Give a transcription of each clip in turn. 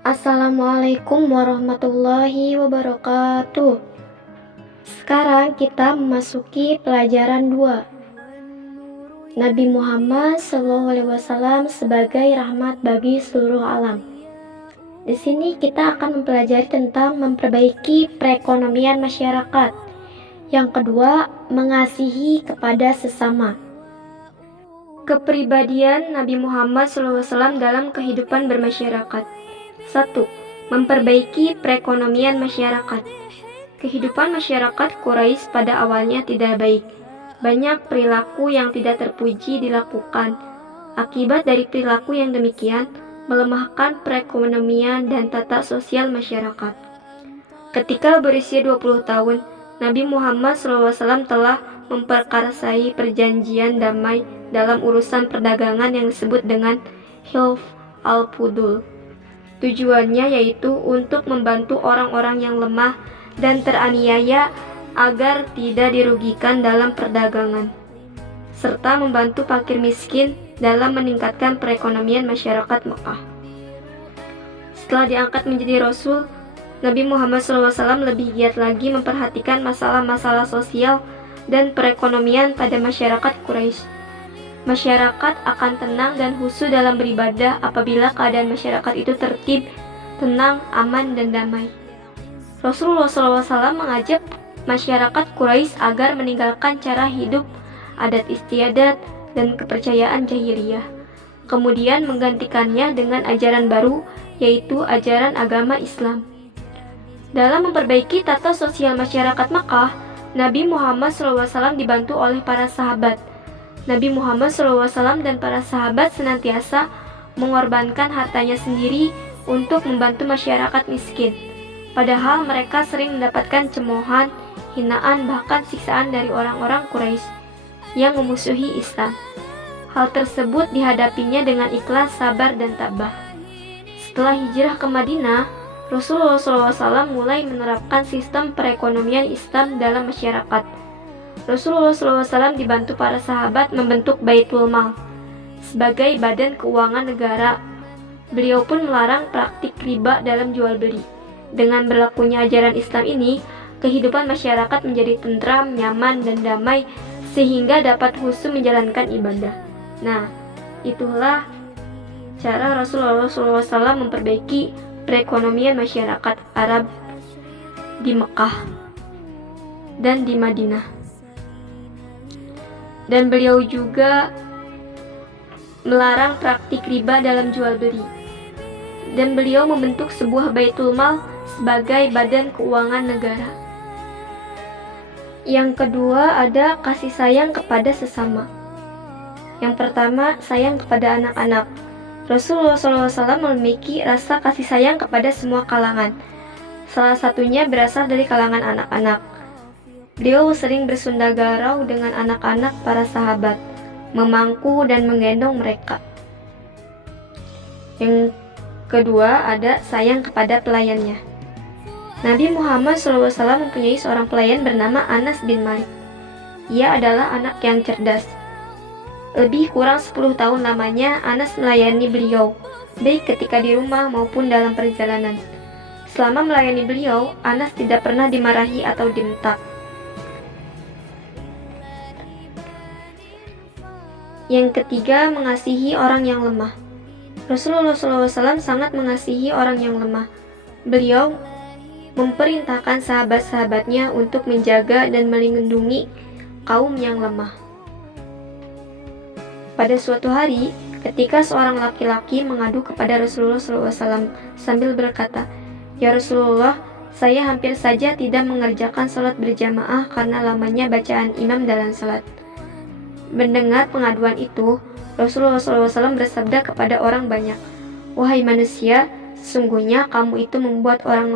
Assalamualaikum warahmatullahi wabarakatuh. Sekarang kita memasuki pelajaran 2. Nabi Muhammad SAW sebagai rahmat bagi seluruh alam. Di sini kita akan mempelajari tentang memperbaiki perekonomian masyarakat. Yang kedua, mengasihi kepada sesama. Kepribadian Nabi Muhammad SAW dalam kehidupan bermasyarakat. 1. Memperbaiki perekonomian masyarakat. Kehidupan masyarakat Quraisy pada awalnya tidak baik. Banyak perilaku yang tidak terpuji dilakukan. Akibat dari perilaku yang demikian, melemahkan perekonomian dan tata sosial masyarakat. Ketika berusia 20 tahun, Nabi Muhammad SAW telah memperkarasai perjanjian damai dalam urusan perdagangan yang disebut dengan Hilf al-Fudul. Tujuannya yaitu untuk membantu orang-orang yang lemah dan teraniaya agar tidak dirugikan dalam perdagangan, serta membantu fakir miskin dalam meningkatkan perekonomian masyarakat Mekah. Setelah diangkat menjadi Rasul, Nabi Muhammad SAW lebih giat lagi memperhatikan masalah-masalah sosial dan perekonomian pada masyarakat Quraisy. Masyarakat akan tenang dan khusyuk dalam beribadah apabila keadaan masyarakat itu tertib, tenang, aman, dan damai. Rasulullah SAW mengajak masyarakat Quraisy agar meninggalkan cara hidup, adat istiadat, dan kepercayaan jahiliyah. Kemudian menggantikannya dengan ajaran baru, yaitu ajaran agama Islam. Dalam memperbaiki tata sosial masyarakat Makkah, Nabi Muhammad SAW dibantu oleh para sahabat. Nabi Muhammad SAW dan para sahabat senantiasa mengorbankan hartanya sendiri untuk membantu masyarakat miskin. Padahal mereka sering mendapatkan cemoohan, hinaan, bahkan siksaan dari orang-orang Quraisy yang memusuhi Islam. Hal tersebut dihadapinya dengan ikhlas, sabar, dan tabah. Setelah hijrah ke Madinah, Rasulullah SAW mulai menerapkan sistem perekonomian Islam dalam masyarakat. Rasulullah SAW dibantu para sahabat membentuk Baitul Mal sebagai badan keuangan negara. Beliau pun melarang praktik riba dalam jual beli. Dengan berlakunya ajaran Islam ini, kehidupan masyarakat menjadi tentram, nyaman, dan damai sehingga dapat khusyuk menjalankan ibadah. Nah, itulah cara Rasulullah SAW memperbaiki perekonomian masyarakat Arab di Mekah dan di Madinah. Dan beliau juga melarang praktik riba dalam jual beli. Dan beliau membentuk sebuah Baitul Mal sebagai badan keuangan negara. Yang kedua ada kasih sayang kepada sesama. Yang pertama, sayang kepada anak-anak. Rasulullah SAW memiliki rasa kasih sayang kepada semua kalangan. Salah satunya berasal dari kalangan anak-anak. Beliau sering bersunda garau dengan anak-anak para sahabat, memangku dan menggendong mereka. Yang kedua ada sayang kepada pelayannya. Nabi Muhammad SAW mempunyai seorang pelayan bernama Anas bin Malik. Ia adalah anak yang cerdas. Lebih kurang 10 tahun lamanya Anas melayani beliau, baik ketika di rumah maupun dalam perjalanan. Selama melayani beliau, Anas tidak pernah dimarahi atau dibentak. Yang ketiga, mengasihi orang yang lemah. Rasulullah SAW sangat mengasihi orang yang lemah. Beliau memerintahkan sahabat-sahabatnya untuk menjaga dan melindungi kaum yang lemah. Pada suatu hari, ketika seorang laki-laki mengadu kepada Rasulullah SAW sambil berkata, "Ya Rasulullah, saya hampir saja tidak mengerjakan salat berjamaah karena lamanya bacaan imam dalam salat." Mendengar pengaduan itu, Rasulullah SAW bersabda kepada orang banyak, "Wahai manusia, sesungguhnya kamu itu membuat orang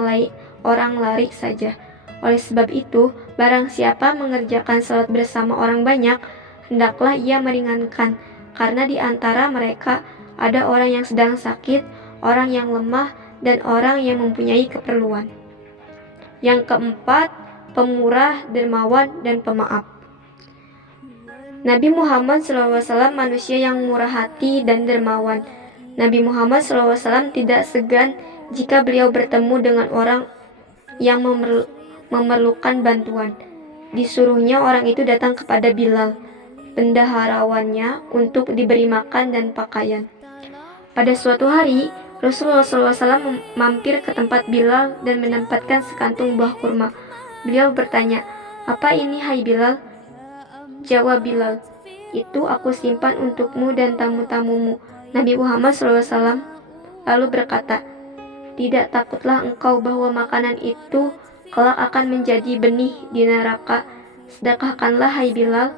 lari saja. Oleh sebab itu, barang siapa mengerjakan salat bersama orang banyak, hendaklah ia meringankan, karena di antara mereka ada orang yang sedang sakit, orang yang lemah, dan orang yang mempunyai keperluan." Yang keempat, pemurah, dermawan, dan pemaaf. Nabi Muhammad SAW manusia yang murah hati dan dermawan. Nabi Muhammad SAW tidak segan jika beliau bertemu dengan orang yang memerlukan bantuan. Disuruhnya orang itu datang kepada Bilal, bendaharawannya, untuk diberi makan dan pakaian. Pada suatu hari, Rasulullah SAW mampir ke tempat Bilal dan menempatkan sekantung buah kurma. Beliau bertanya, "Apa ini, hai Bilal?" Jawab Bilal, "Itu aku simpan untukmu dan tamu-tamumu." Nabi Muhammad SAW lalu berkata, "Tidak takutlah engkau bahwa makanan itu kelak akan menjadi benih di neraka. Sedekahkanlah, hai Bilal,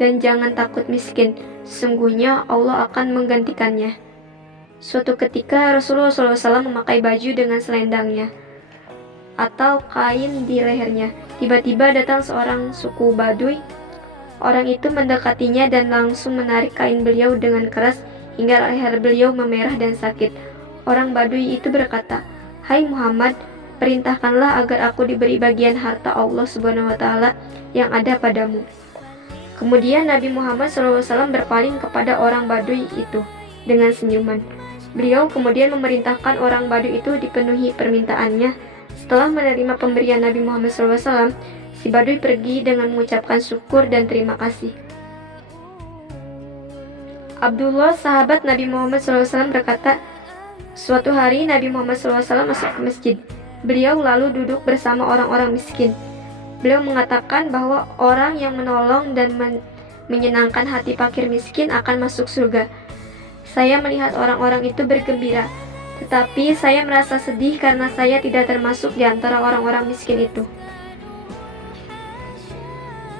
dan jangan takut miskin. Sesungguhnya Allah akan menggantikannya." Suatu ketika Rasulullah SAW memakai baju dengan selendangnya atau kain di lehernya. Tiba-tiba datang seorang suku Baduy. Orang itu mendekatinya dan langsung menarik kain beliau dengan keras hingga leher beliau memerah dan sakit. Orang Baduy itu berkata, "Hai Muhammad, perintahkanlah agar aku diberi bagian harta Allah Subhanahu wa Ta'ala yang ada padamu." Kemudian Nabi Muhammad SAW berpaling kepada orang Baduy itu dengan senyuman. Beliau kemudian memerintahkan orang Baduy itu dipenuhi permintaannya. Setelah menerima pemberian Nabi Muhammad SAW, si Baduy pergi dengan mengucapkan syukur dan terima kasih. Abdullah, sahabat Nabi Muhammad SAW, berkata, suatu hari Nabi Muhammad SAW masuk ke masjid. Beliau lalu duduk bersama orang-orang miskin. Beliau mengatakan bahwa orang yang menolong dan menyenangkan hati fakir miskin akan masuk surga. Saya melihat orang-orang itu bergembira, tetapi saya merasa sedih karena saya tidak termasuk di antara orang-orang miskin itu.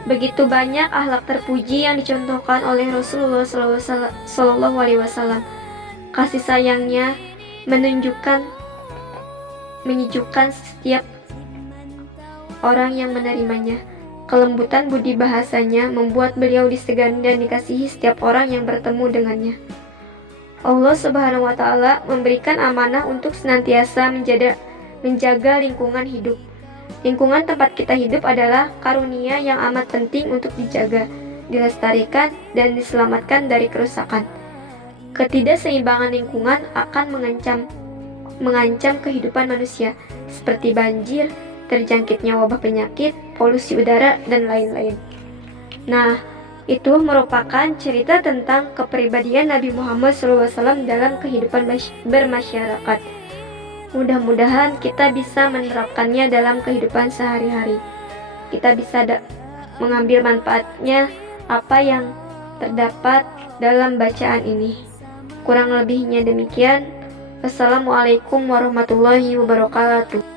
Begitu banyak akhlak terpuji yang dicontohkan oleh Rasulullah SAW. Kasih sayangnya menyejukkan setiap orang yang menerimanya. Kelembutan budi bahasanya membuat beliau disegani dan dikasihi setiap orang yang bertemu dengannya. Allah Subhanahu wa Ta'ala memberikan amanah untuk senantiasa menjaga lingkungan hidup. Lingkungan tempat kita hidup adalah karunia yang amat penting untuk dijaga, dilestarikan, dan diselamatkan dari kerusakan. Ketidakseimbangan lingkungan akan mengancam kehidupan manusia, seperti banjir, terjangkitnya wabah penyakit, polusi udara, dan lain-lain. Nah, itu merupakan cerita tentang kepribadian Nabi Muhammad SAW dalam kehidupan bermasyarakat. Mudah-mudahan kita bisa menerapkannya dalam kehidupan sehari-hari. Kita bisa mengambil manfaatnya apa yang terdapat dalam bacaan ini. Kurang lebihnya demikian. Wassalamualaikum warahmatullahi wabarakatuh.